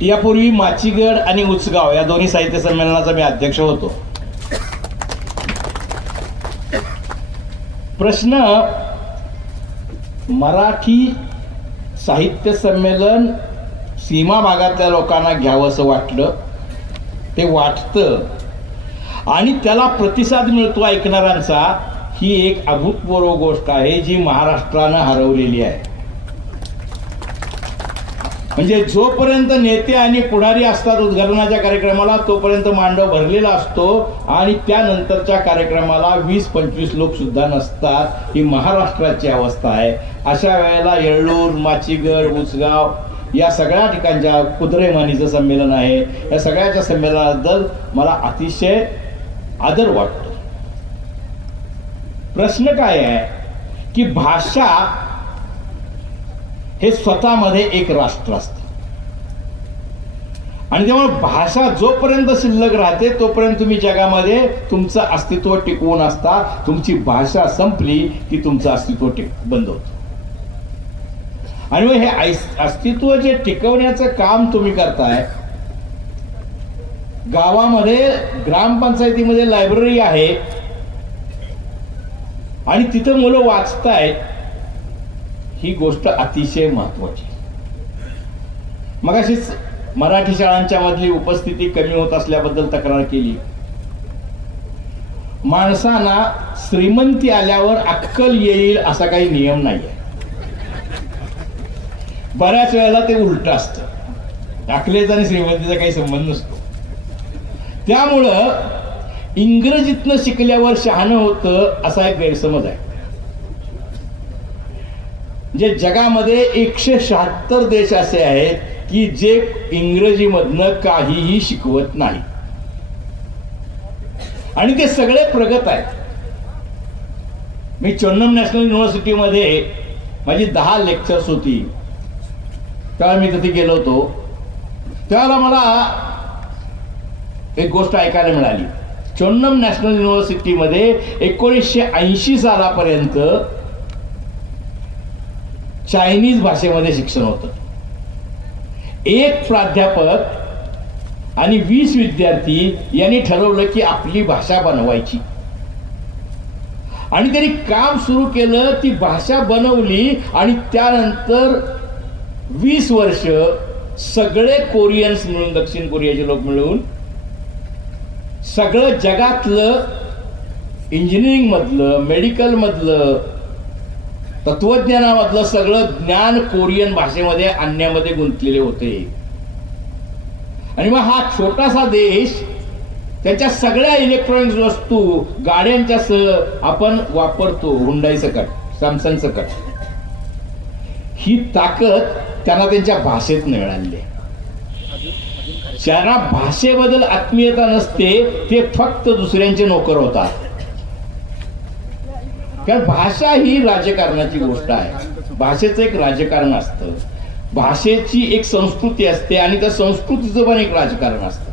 यापूर्वी माचीगड आणि उचगाव या दोन्ही साहित्य संमेलनाचा मी अध्यक्ष होतो. प्रश्न मराठी साहित्य संमेलन सीमा भागातल्या लोकांना घ्यावंसं वाटलं. ते वाटतं. आणि त्याला प्रतिसाद मिळतो ऐकणाऱ्यांचा ही एक अभूतपूर्व गोष्ट आहे जी महाराष्ट्रानं हरवलेली आहे. म्हणजे जोपर्यंत नेते आणि पुढारी असतात उद्घाटनाच्या कार्यक्रमाला तोपर्यंत मांडव भरलेला असतो आणि त्यानंतरच्या कार्यक्रमाला वीस पंचवीस लोक सुद्धा नसतात. ही महाराष्ट्राची अवस्था आहे. अशा वेळेला येळूर माचीगड उचगाव या सगळ्या ठिकाणच्या कुद्रेमानीचं संमेलन आहे. या सगळ्याच्या संमेलनाबद्दल मला अतिशय आदर वाटतो. प्रश्न काय आहे? की भाषा हे स्वतःमध्ये एक राष्ट्र असतं. आणि त्यामुळे भाषा जोपर्यंत शिल्लक राहते तोपर्यंत तुम्ही जगामध्ये तुमचं अस्तित्व टिकवून असता तुमची भाषा संपली की तुमचं अस्तित्व टिक बंद होतं. आणि मग हे अस्तित्व जे टिकवण्याचं काम तुम्ही करताय गावामध्ये ग्रामपंचायतीमध्ये लायब्ररी आहे आणि तिथं मुलं वाचतायत ही गोष्ट अतिशय महत्वाची. मग अशीच मराठी शाळांच्या मधली उपस्थिती कमी होत असल्याबद्दल तक्रार केली. माणसांना श्रीमंती आल्यावर अक्कल येईल असा काही नियम नाही आहे बऱ्याच वेळेला ते उलट असतं. अकलेचा आणि श्रीमंतीचा काही संबंध नसतो. त्यामुळं इंग्रजीतनं शिकल्यावर शहाणं होतं असा एक गैरसमज आहे. जे जगामध्ये एकशे शहात्तर देश असे आहेत की जे इंग्रजीमधनं काहीही शिकवत नाही. आणि ते सगळे प्रगत आहेत. मी चोन्नम नॅशनल युनिव्हर्सिटीमध्ये माझी दहा लेक्चर्स होती. तेव्हा मी तिथे गेलो होतो. त्यावेळेला मला एक गोष्ट ऐकायला मिळाली. चोन्नम नॅशनल युनिव्हर्सिटीमध्ये एकोणीसशे ऐंशी सालापर्यंत चायनीज भाषेमध्ये शिक्षण होतं. एक प्राध्यापक आणि वीस विद्यार्थी यांनी ठरवलं की आपली भाषा बनवायची. आणि त्यांनी काम सुरू केलं ती भाषा बनवली आणि त्यानंतर वीस वर्ष सगळे कोरियन्स मिळून दक्षिण कोरियाचे लोक मिळून सगळं जगातलं इंजिनिअरिंगमधलं मेडिकलमधलं मेडिकल मधलं तत्वज्ञानामधलं सगळं ज्ञान कोरियन भाषेमध्ये आणण्यामध्ये गुंतलेले होते. आणि मग हा छोटासा देश त्याच्या सगळ्या इलेक्ट्रॉनिक्स वस्तू गाड्यांच्या सह आपण वापरतो हुंडाई सकट सॅमसंग सकट. ही ताकद त्यांना त्यांच्या भाषेत मिळाली. आहे. ज्यांना भाषेबद्दल आत्मीयता नसते ते फक्त दुसऱ्यांचे नोकर होतात. कारण भाषा ही राजकारणाची गोष्ट आहे. भाषेचं एक राजकारण असतं. भाषेची एक संस्कृती असते आणि त्या संस्कृतीचं पण एक राजकारण असतं.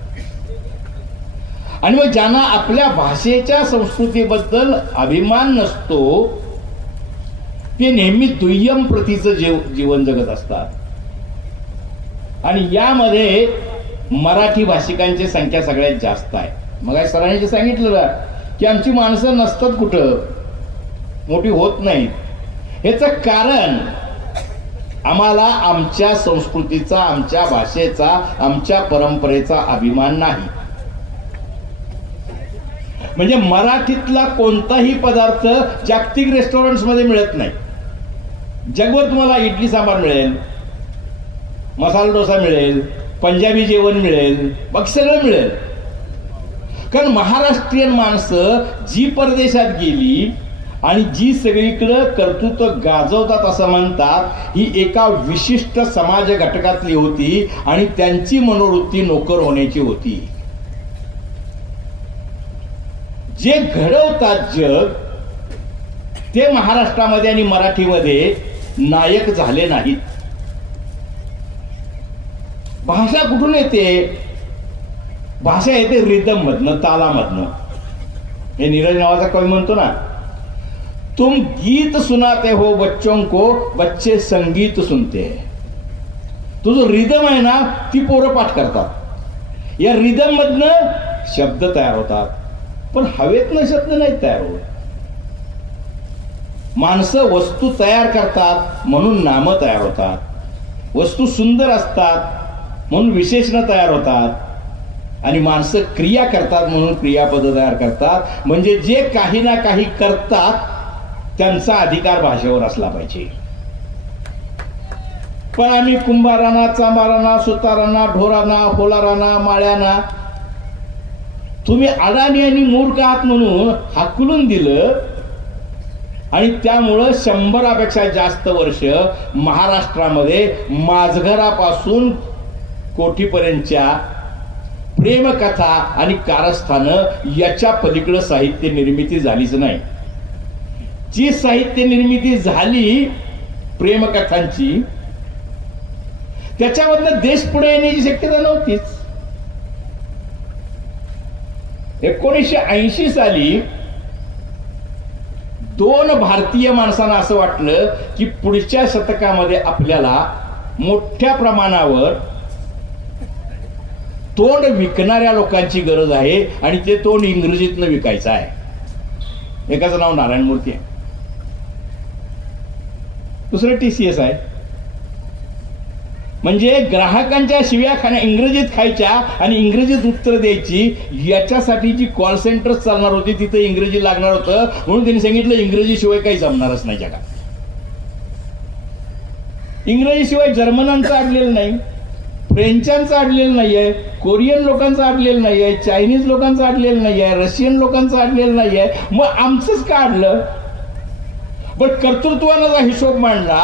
आणि मग ज्यांना आपल्या भाषेच्या संस्कृतीबद्दल अभिमान नसतो ते नेहमी दुय्यम प्रतीचं जीव जीवन जगत असतात. आणि यामध्ये मराठी भाषिकांची संख्या सगळ्यात जास्त आहे. मग सरांनी जे सांगितलं की आमची माणसं नसतात कुठं? मोठी होत नाही. ह्याचं कारण आम्हाला आमच्या संस्कृतीचा आमच्या भाषेचा आमच्या परंपरेचा अभिमान नाही. म्हणजे मराठीतला कोणताही पदार्थ जागतिक रेस्टॉरंट्समध्ये मिळत नाही. जगभर तुम्हाला इडली सांबार मिळेल मसाला डोसा मिळेल पंजाबी जेवण मिळेल बाकी सगळं मिळेल. कारण महाराष्ट्रीयन माणसं जी परदेशात गेली आणि जी सगळीकडं कर्तृत्व गाजवतात असं म्हणतात ही एका विशिष्ट समाज घटकातली होती आणि त्यांची मनोवृत्ती नोकर होण्याची होती. जे घडवतात जग ते महाराष्ट्रामध्ये आणि मराठीमध्ये नायक झाले नाहीत. भाषा कुठून येते? भाषा येते रिदम मधनं तालामधनं. हे नीरज नावाचा कवी म्हणतो ना तुम गीत सुनाते हो बच्चों को बच्चे संगीत सुनते हैं। तो जो रिदम आहे ना ती पोरं पाठ करतात. या रिदम मधनं शब्द तयार होतात. पण हवेतनं शब्द नाही तयार होत. माणसं वस्तू तयार करतात म्हणून नामं तयार होतात. वस्तू सुंदर असतात म्हणून विशेषणं तयार होतात. आणि माणसं क्रिया करतात म्हणून क्रियापद तयार करतात. म्हणजे जे काही ना काही करतात त्यांचा अधिकार भाषेवर असला पाहिजे. पण आम्ही कुंभारांना चांबारांना सुतारांना ढोरांना होलारांना माळ्यांना तुम्ही अडाणी आणि मूर्ख आहात म्हणून हाकलून दिलं आणि त्यामुळं शंभरापेक्षा जास्त वर्ष महाराष्ट्रामध्ये माझघरापासून कोठीपर्यंतच्या प्रेमकथा आणि कारस्थानं याच्या पलीकडं साहित्य निर्मिती झालीच नाही. जी साहित्य निर्मिती झाली प्रेमकथांची त्याच्यामधनं देश पुढे येण्याची शक्यता नव्हतीच. एकोणीसशे ऐंशी साली दोन भारतीय माणसांना असं वाटलं की पुढच्या शतकामध्ये आपल्याला मोठ्या प्रमाणावर तोंड विकणाऱ्या लोकांची गरज आहे आणि ते तोंड इंग्रजीतनं विकायचं आहे. एकाचं नाव नारायण मूर्ती आहे. दुसरं टी सी एस आहे. म्हणजे ग्राहकांच्या शिव्या खाण्या इंग्रजीत खायच्या आणि इंग्रजीत उत्तर द्यायची याच्यासाठी जी कॉल सेंटर चालणार होती तिथं इंग्रजी लागणार होतं. म्हणून त्यांनी सांगितलं इंग्रजीशिवाय काही जमणारच नाही जगात. इंग्रजी शिवाय जर्मनांचं अडलेलं नाही फ्रेंचांचं अडलेलं नाहीये कोरियन लोकांचं अडलेलं नाहीये चायनीज लोकांचं अडलेलं नाहीये रशियन लोकांचं अडलेलं नाहीये. मग आमचंच का अडलं पण कर्तृत्वानं जर हिशोब मांडला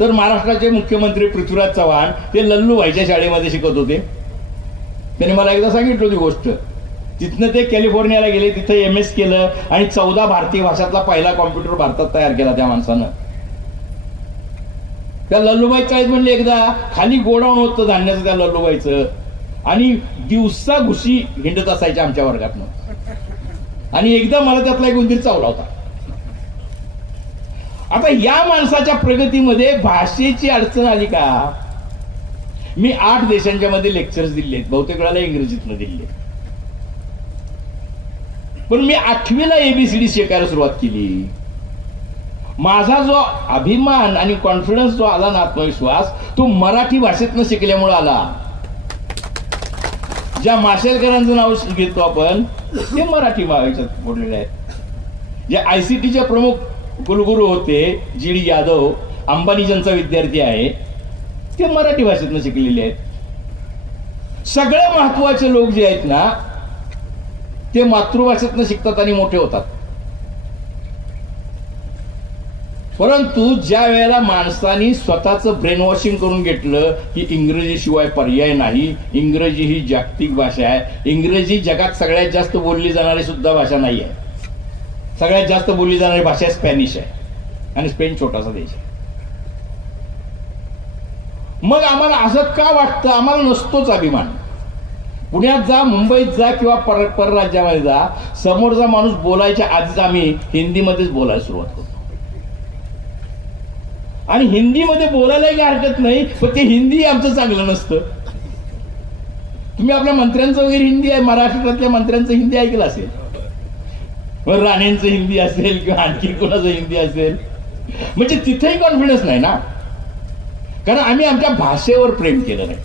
तर महाराष्ट्राचे मुख्यमंत्री पृथ्वीराज चव्हाण ते लल्लू व्हायच्या शाळेमध्ये शिकत होते. त्याने मला एकदा सांगितलं होती गोष्ट. तिथनं ते कॅलिफोर्नियाला गेले तिथं एम एस केलं आणि चौदा भारतीय भाषातला पहिला कॉम्प्युटर भारतात तयार केला त्या माणसानं. त्या लल्लूबाई चाळीत म्हणले एकदा खाली गोडाऊन होतं धान्याचं त्या लल्लूबाईचं आणि दिवसा घुशी हिंडत असायच्या आमच्या वर्गातनं. आणि एकदा मला त्यातला एक उंदीर चावला होता. आता या माणसाच्या प्रगतीमध्ये भाषेची अडचण आली का? मी आठ देशांच्या मध्ये लेक्चर्स दिले आहेत. बहुतेक वेळाला इंग्रजीतनं दिले पण मी आठवीला एबीसीडी शिकायला सुरुवात केली. माझा जो अभिमान आणि कॉन्फिडन्स जो आला ना आत्मविश्वास तो मराठी भाषेतनं शिकल्यामुळे आला. ज्या माशेलकरांचं नाव घेतो आपण ते मराठी भाषेत बोललेले आहेत. जे आयसीटीच्या प्रमुख कुलगुरू होते जी डी यादव अंबानी ज्यांचा विद्यार्थी आहे. ते मराठी भाषेतनं शिकलेले आहेत. सगळे महत्त्वाचे लोक जे आहेत ना ते मातृभाषेतनं शिकतात आणि मोठे होतात. परंतु ज्या वेळेला माणसानी स्वतःचं ब्रेन वॉशिंग करून घेतलं की इंग्रजीशिवाय पर्याय नाही इंग्रजी ही जागतिक भाषा आहे इंग्रजी जगात सगळ्यात जास्त बोलली जाणारी सुद्धा भाषा नाही आहे. सगळ्यात जास्त बोलली जाणारी भाषा स्पॅनिश आहे. आणि स्पेन छोटासा देश आहे. मग आम्हाला असं का वाटतं? आम्हाला नसतोच अभिमान. पुण्यात जा मुंबईत जा किंवा पर परराज्यामध्ये जा समोरचा माणूस बोलायच्या आधीच आम्ही हिंदीमध्येच बोलायला सुरुवात करतो. आणि हिंदीमध्ये बोलायलाही काही हरकत नाही पण ते हिंदी आमचं चांगलं नसतं. तुम्ही आपल्या मंत्र्यांचं वगैरे हिंदी आहे महाराष्ट्रातल्या मंत्र्यांचं हिंदी ऐकलं असेल. राणेंचं हिंदी असेल किंवा आणखी कोणाचं हिंदी असेल? म्हणजे तिथेही कॉन्फिडन्स नाही ना? कारण आम्ही आमच्या भाषेवर प्रेम केलं नाही.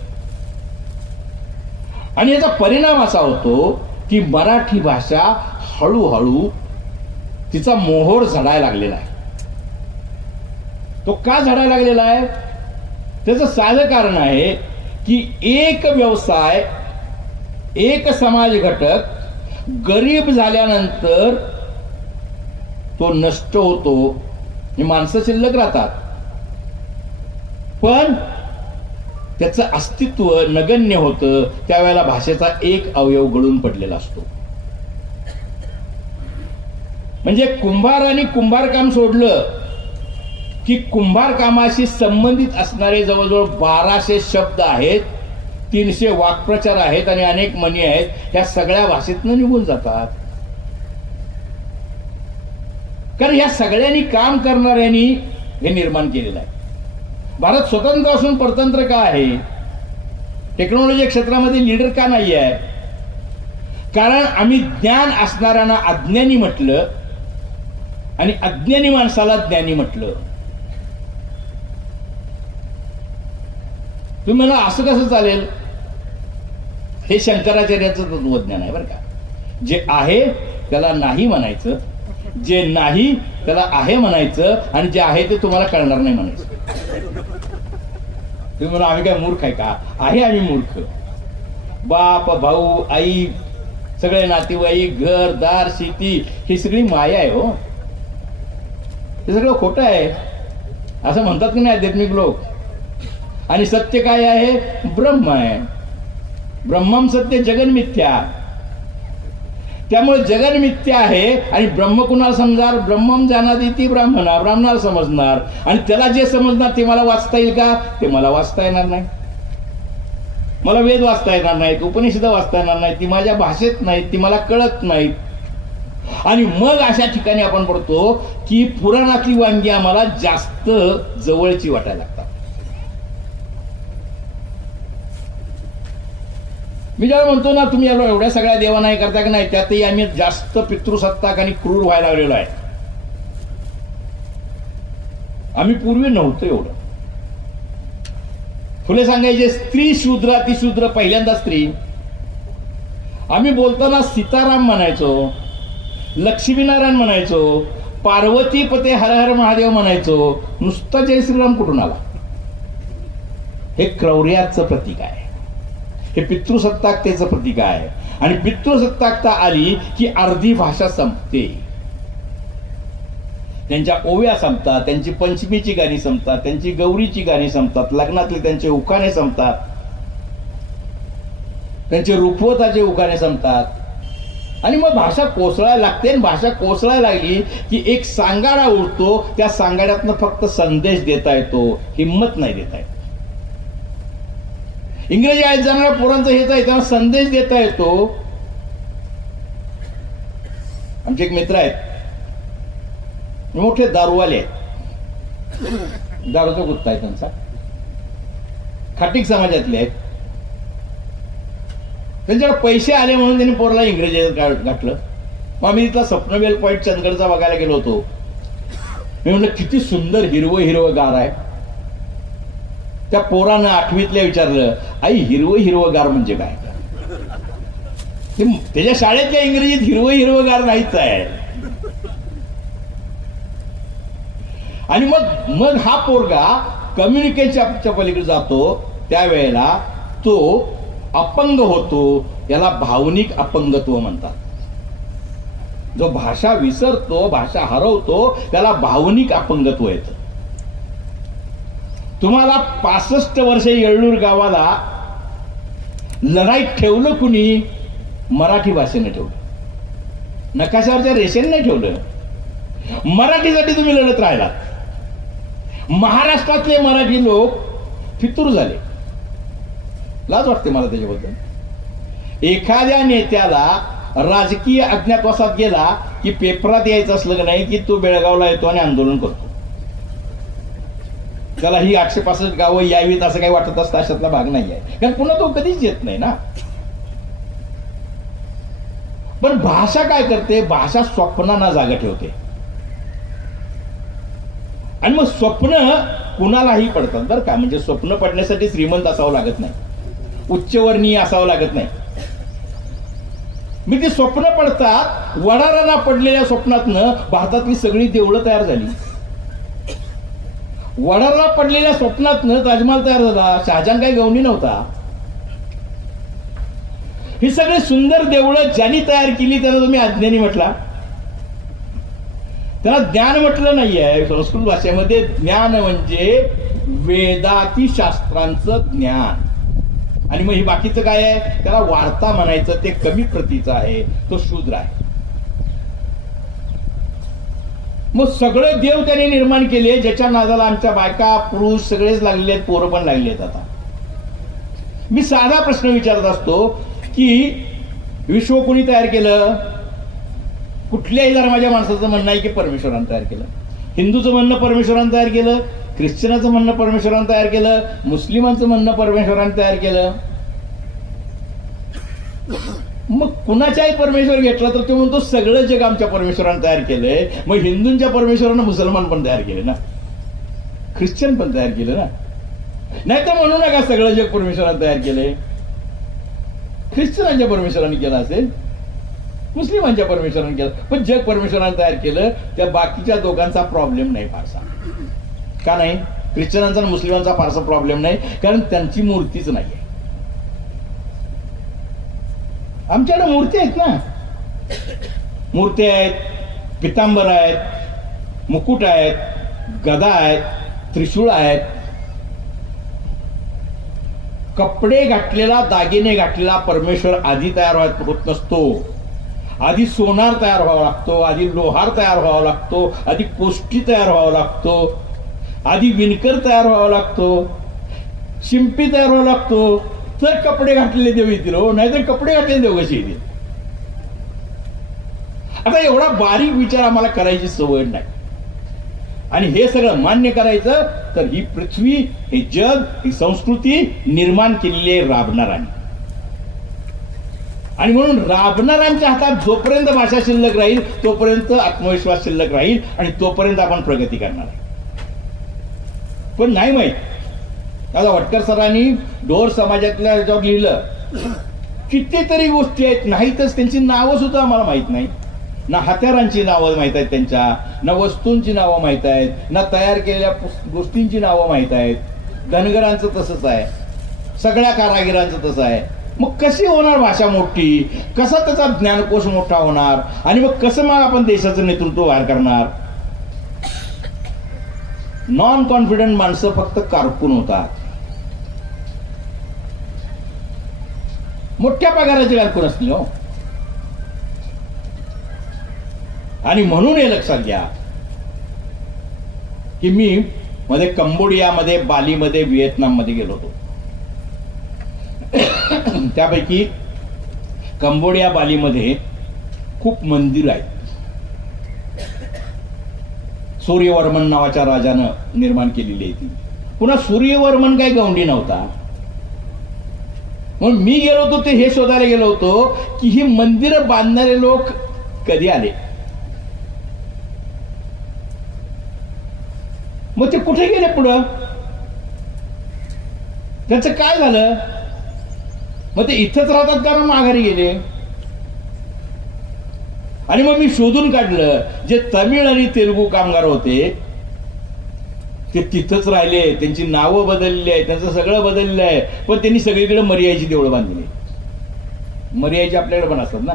आणि याचा परिणाम असा होतो की मराठी भाषा हळूहळू तिचा मोहोर झडायला लागलेला आहे. तो का झडायला लागलेला आहे? त्याचं साधं कारण आहे की एक व्यवसाय एक समाज घटक गरीब झाल्यानंतर तो नष्ट होतो. ही माणसं शिल्लक राहतात. पण त्याचं अस्तित्व नगण्य होतं. त्यावेळेला भाषेचा एक अवयव गळून पडलेला असतो. म्हणजे कुंभार आणि कुंभारकाम सोडलं की कुंभारकामाशी संबंधित असणारे जवळजवळ बाराशे शब्द आहेत. तीनशे वाक्प्रचार आहेत आणि अनेक मनी आहेत ह्या सगळ्या भाषेतनं निघून जातात. कारण या सगळ्यांनी काम करणाऱ्यांनी हे निर्माण केलेलं आहे. भारत स्वतंत्र असून परतंत्र का आहे? टेक्नॉलॉजी क्षेत्रामध्ये लीडर का नाही आहे? कारण आम्ही ज्ञान असणाऱ्यांना अज्ञानी म्हटलं आणि अज्ञानी माणसाला ज्ञानी म्हटलं. तुम्ही म्हणा असं कसं चालेल? हे शंकराचार्याचं तत्वज्ञान आहे बरं का. जे आहे त्याला नाही म्हणायचं. जे नाही त्याला आहे म्हणायचं. आणि जे आहे ते तुम्हाला कळणार नाही म्हणायचं. तुम्ही म्हणा आम्ही काय मूर्ख आहे का? आहे आम्ही मूर्ख. बाप भाऊ आई सगळे नातेवाईक घर दार शेती ही सगळी माया आहे हो. हे सगळं खोटं आहे. असं म्हणतात की नाही आध्यात्मिक लोक? आणि सत्य काय आहे? ब्रह्म आहे. ब्रह्मम सत्य जगन्मिथ्या त्यामुळे जगनमिथ्या आहे आणि ब्रह्म कुणाला समजणार? ब्रह्मम जाणार ती ब्राह्मणा. ब्राह्मणाला समजणार. आणि त्याला जे समजणार ते मला वाचता येईल का? ते मला वाचता येणार नाही. मला वेद वाचता येणार नाहीत उपनिषद वाचता येणार नाही ती माझ्या भाषेत नाहीत ती मला कळत नाहीत. आणि मग अशा ठिकाणी आपण पडतो की पुराणातली वांगी आम्हाला जास्त जवळची वाटायला लागतात. मी ज्याला म्हणतो ना तुम्ही एवढ्या एवढ्या सगळ्या देवा नाही करता की नाही त्यातही आम्ही जास्त पितृसत्ताक आणि क्रूर व्हायला लागलेलो आहे. आम्ही पूर्वी नव्हतो एवढं. फुले सांगायचे स्त्री शूद्र ती शूद्र पहिल्यांदा स्त्री. आम्ही बोलताना सीताराम म्हणायचो लक्ष्मीनारायण म्हणायचो पार्वती पते हर हर महादेव म्हणायचो नुसता जय श्रीराम कुठून आला? हे क्रौर्याचं प्रतीक आहे. हे पितृसत्ताकतेचं प्रतीक आहे. आणि पितृसत्ताकता आली की अर्धी भाषा संपते. त्यांच्या ओव्या संपतात त्यांची पंचमीची गाणी संपतात त्यांची गौरीची गाणी संपतात लग्नातले त्यांचे उखाणे संपतात त्यांचे रुपवताचे उखाणे संपतात. आणि मग भाषा कोसळायला लागते आणि भाषा कोसळायला लागली की एक सांगाडा उडतो त्या सांगाड्यातनं फक्त संदेश देता येतो हिंमत नाही देता येत. इंग्रजी आहेत जाणाऱ्या पोरांचं हेच आहे त्यांना संदेश देता येतो. आमचे एक मित्र आहेत. मोठे दारूवाले आहेत. दारूचा गुत्ता आहे त्यांचा. खाटिक समाजातले आहेत. त्यांच्याकडे पैसे आले म्हणून त्यांनी पोरला इंग्रजी घातलं. मग आम्ही तिथला स्वप्नवेल पॉईंट चंदगडचा बघायला गेलो होतो. मी म्हणलं किती सुंदर हिरवं हिरवं गार आहे. त्या पोरानं आठवीतल्या विचारलं आई हिरवं हिरवगार म्हणजे काय? ते त्याच्या शाळेतल्या इंग्रजीत हिरवं हिरवगार नाहीच आहे. आणि मग मग हा पोरगा कम्युनिकेशनच्या पलीकडे जातो. त्यावेळेला तो अपंग होतो. याला भावनिक अपंगत्व म्हणतात. जो भाषा विसरतो भाषा हरवतो त्याला भावनिक अपंगत्व येतं. तुम्हाला पासष्ट वर्ष येळूर गावाला लढाईत ठेवलं कुणी? मराठी भाषेने ठेवलं. नकाशावरच्या रेषेने नाही ठेवलं. मराठीसाठी तुम्ही लढत राहिलात. महाराष्ट्रातले मराठी लोक फितूर झाले. लाज वाटते मला त्याच्याबद्दल. एखाद्या नेत्याला राजकीय अज्ञातवासात गेला की पेपरात यायचं असलं की नाही की तो बेळगावला येतो आणि आंदोलन करतो. त्याला ही आठशे पासष्ट गावं यावीत असं काही वाटत असतं अशातला भाग नाही आहे कारण पुन्हा तो कधीच येत नाही ना. पण भाषा काय करते? भाषा स्वप्नांना जागा ठेवते. आणि मग स्वप्न कुणालाही पडतात बरं का? म्हणजे स्वप्न पडण्यासाठी श्रीमंत असावं लागत नाही. उच्चवर्णीय असावं लागत नाही. मी ती स्वप्न पडतात वडारांना पडलेल्या स्वप्नातनं भारतातली सगळी देवळं तयार झाली. वडारला पडलेल्या स्वप्नातनं ताजमहाल तयार झाला. शहाजान काही गवणी नव्हता. ही सगळी सुंदर देवळं ज्यांनी तयार केली त्याला तुम्ही अज्ञानी म्हटला. त्याला ज्ञान म्हटलं नाहीये. संस्कृत भाषेमध्ये ज्ञान म्हणजे वेदाती शास्त्रांचं ज्ञान. आणि मग ही बाकीचं काय आहे? त्याला वार्ता म्हणायचं ते कमी प्रतीचं आहे. तो शूद्र आहे. मग सगळे देव त्याने निर्माण केले ज्याच्या नादाला आमच्या बायका पुरुष सगळेच लागलेले आहेत पोरं पण लागले आहेत आता. मी साधा प्रश्न विचारत असतो की विश्व कोणी तयार केलं? कुठल्याही धर्माच्या माणसाचं म्हणणं आहे की परमेश्वरानं तयार केलं. हिंदूचं म्हणणं परमेश्वरानं तयार केलं ख्रिश्चनाचं म्हणणं परमेश्वरानं तयार केलं मुस्लिमांचं म्हणणं परमेश्वरानं तयार केलं. मग कुणाच्याही परमेश्वर घेतला तर तो म्हणतो सगळं जग आमच्या परमेश्वरानं तयार केलंय. मग हिंदूंच्या परमेश्वरानं मुसलमान पण तयार केले ना. ख्रिश्चन पण तयार केलं ना. नाही तर म्हणू नका सगळं जग परमेश्वरानं तयार केलंय. ख्रिश्चनांच्या परमेश्वराने केलं असेल मुस्लिमांच्या परमेश्वराने केलं. पण जग परमेश्वरानं तयार केलं त्या बाकीच्या दोघांचा प्रॉब्लेम नाही फारसा. का नाही? ख्रिश्चनांचा आणि मुस्लिमांचा फारसा प्रॉब्लेम नाही. कारण त्यांची मूर्तीच नाही आमच्याकडे मूर्ती आहेत ना. मूर्ती आहेत पितांबर आहेत मुकुट आहेत गदा आहेत त्रिशूळ आहेत. कपडे घातलेला दागिने घातलेला परमेश्वर आधी तयार व्हायला होत नसतो. आधी सोनार तयार व्हावा लागतो आधी लोहार तयार व्हावा लागतो आधी कोष्टी तयार व्हावा लागतो आधी विणकर तयार व्हावा लागतो शिंपी तयार व्हावा लागतो. तर कपडे घातलेले देव येतील हो नाहीतर कपडे घातलेले देव कसे येतील? आता एवढा बारीक विचार आम्हाला करायची सवय नाही. आणि हे सगळं मान्य करायचं तर ही पृथ्वी हे जग ही संस्कृती निर्माण केलेली आहे राबणारांनी आणि म्हणून राबणाऱ्यांच्या हातात जोपर्यंत भाषा शिल्लक राहील तोपर्यंत आत्मविश्वास शिल्लक राहील आणि तोपर्यंत आपण प्रगती करणार पण नाही माहीत त्याला वटकर सरांनी ढोर समाजातल्या ह्याच्यावर लिहिलं. कितीतरी गोष्टी आहेत नाहीतच त्यांची नावं सुद्धा आम्हाला माहीत नाही. ना हत्यारांची नावं माहीत आहेत त्यांच्या ना वस्तूंची नावं माहीत आहेत ना तयार केलेल्या गोष्टींची नावं माहीत आहेत. धनगरांचं तसंच आहे. सगळ्या कारागिरांचं तसं आहे. मग कशी होणार भाषा मोठी? कसा त्याचा ज्ञानकोश मोठा होणार? आणि मग कसं मग आपण देशाचं नेतृत्व बाहेर करणार? नॉन कॉन्फिडंट माणसं फक्त कारकून होतात. मोठ्या पगाराची कारकून असली हो. आणि म्हणून हे लक्षात घ्या की मी मध्ये कंबोडियामध्ये बालीमध्ये व्हिएतनाममध्ये गेलो होतो. त्यापैकी कंबोडिया बालीमध्ये खूप मंदिर आहेत सूर्यवर्मन नावाच्या राजानं निर्माण केलेली आहे ती. पुन्हा सूर्यवर्मन काही गवंडी नव्हता. म्हणून मी गेलो होतो ते हे शोधायला गेलो होतो की ही मंदिरं बांधणारे लोक कधी आले? मग ते कुठे गेले पुढं? त्याचं काय झालं? मग ते इथंच राहतात का माघारी गेले? आणि मग मी शोधून काढलं जे तमिळ आणि तेलुगू कामगार होते ते तिथंच राहिले त्यांची नावं बदलली आहे त्यांचं सगळं बदललं आहे. पण त्यांनी सगळीकडे मर्यायची देवळं बांधली. मर्यायची आपल्याकडे पण असतात ना.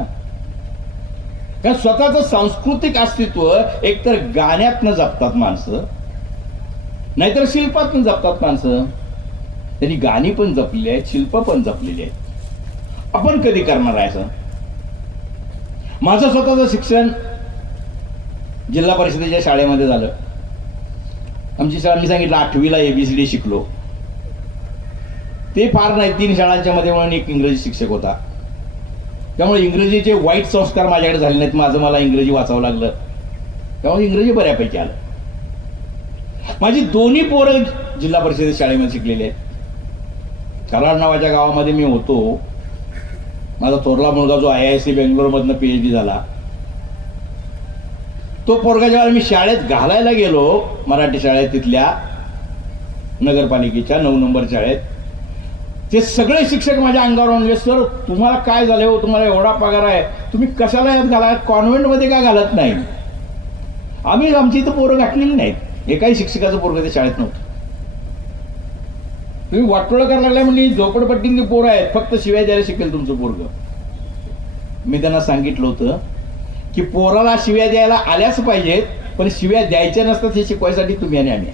कारण स्वतःचं सांस्कृतिक अस्तित्व एकतर गाण्यातनं जपतात माणसं नाहीतर शिल्पातनं जपतात माणसं. त्यांनी गाणी पण जपली आहेत शिल्प पण जपलेली आहेत. आपण कधी करणार आहे असं? माझं स्वतःचं शिक्षण जिल्हा परिषदेच्या शाळेमध्ये झालं. आमची शाळा मी सांगितलं आठवीला एबीसीडी शिकलो. ते फार नाही तीन शाळांच्या मध्ये म्हणून एक इंग्रजी शिक्षक होता. त्यामुळे इंग्रजीचे वाईट संस्कार माझ्याकडे झाले नाहीत माझं मला इंग्रजी वाचावं लागलं. त्यामुळे इंग्रजी बऱ्यापैकी आलं. माझी दोन्ही पोरं जिल्हा परिषद शाळेमध्ये शिकलेली आहेत. कराड नावाच्या गावामध्ये मी होतो. माझा थोरला मुलगा जो आय आय सी बेंगलोरमधनं पी एच डी झाला. तो पोरगा जेव्हा मी शाळेत घालायला गेलो मराठी शाळेत तिथल्या नगरपालिकेच्या नऊ नंबर शाळेत ते सगळे शिक्षक माझ्या अंगावर आणले सर तुम्हाला काय झालं हो? तुम्हाला एवढा पगार आहे. तुम्ही कशाला यात घाला कॉन्व्हेंटमध्ये का घालत नाही? आम्ही आमची इथं पोरं घातलेली नाहीत. एकाही शिक्षकाचं पोरग त्या शाळेत नव्हतं. तुम्ही वाटोळं करायला लागलाय म्हणजे झोपडपट्टींनी पोरं आहेत. फक्त शिवाय द्यायला शिकेल तुमचं पोरग. मी त्यांना सांगितलं होतं की पोराला शिव्या द्यायला आल्याच पाहिजेत पण शिव्या द्यायच्या नसतात हे शिकवायसाठी तुम्ही आणि आम्ही.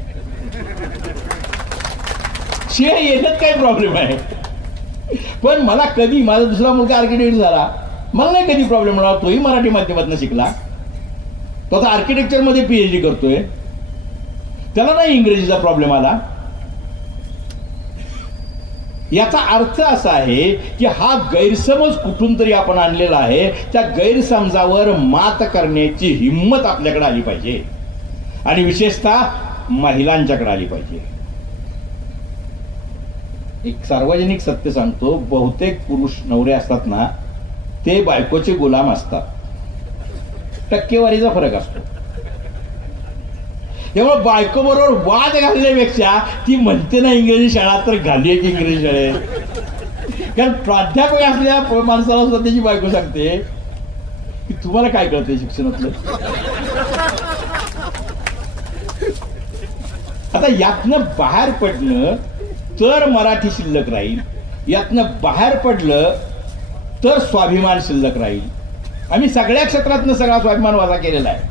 शिव्या येण्यात काय प्रॉब्लेम आहे पण मला कधी माझा दुसरा मुलगा आर्किटेक्ट झाला मला नाही कधी प्रॉब्लेम होणार तोही मराठी माध्यमातून शिकला. तो आता आर्किटेक्चरमध्ये पी एच पीएचडी करतोय. त्याला नाही इंग्रजीचा प्रॉब्लेम आला. याचा अर्थ असा आहे की हा गैरसमज कुठून तरी आपण आणलेला आहे त्या गैरसमजावर मात करण्याची हिंमत आपल्याकडे आली पाहिजे. आणि विशेषतः महिलांच्याकडे आली पाहिजे. एक सार्वजनिक सत्य सांगतो बहुतेक पुरुष नवरे असतात ना ते बायकोचे गुलाम असतात. टक्केवारीचा फरक असतो. तेव्हा बायकोबरोबर वाद घालण्यापेक्षा ती म्हणते ना इंग्रजी शाळा तर घाली इंग्रजी शाळेत कारण प्राध्यापक असलेल्या माणसाला सुद्धा त्याची बायको सांगते की तुम्हाला काय कळतंय शिक्षणातलं? आता यातनं बाहेर पडणं तर मराठी शिल्लक राहील. यातनं बाहेर पडलं तर स्वाभिमान शिल्लक राहील. आम्ही सगळ्या क्षेत्रातनं सगळा स्वाभिमान वाजा केलेला आहे.